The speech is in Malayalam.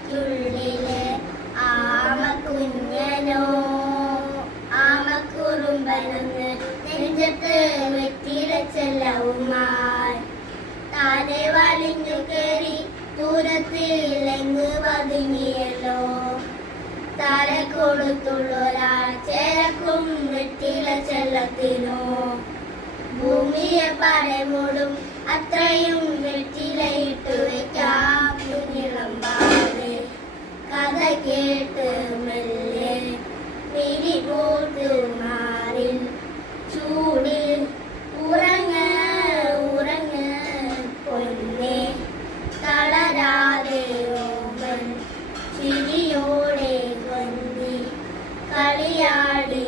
തലയ്ക്കുള്ളിലെ ആമക്കുഞ്ഞനോ ആമക്കുറുമ്പനെന്ന് നെഞ്ചത്ത് വെട്ടിയിടച്ചെല്ലവുമായി താനെ വലിഞ്ഞു കയറി ദൂരത്തിലെങ്ങ് പതുങ്ങിയല്ലോ. തല കൊടുത്തുള്ളൊരാൾ ചേരക്കും വെട്ടില ചെല്ലത്തിനോ ഭൂമിയെ പടമൂടും അത്രയും വെട്ടിലയിട്ടു വയ്ക്കാം കുഞ്ഞിളമ്പാതെ. കഥ കേട്ട് മെല്ലെ മിരി പോട്ടു മാറിൽ ചൂടിൽ ഉറങ്ങ് ഉറങ്ങ് പൊന്നെ തളരാതെ ഓമൻ ചിരിയോടെ കൊന്നി കളിയാടി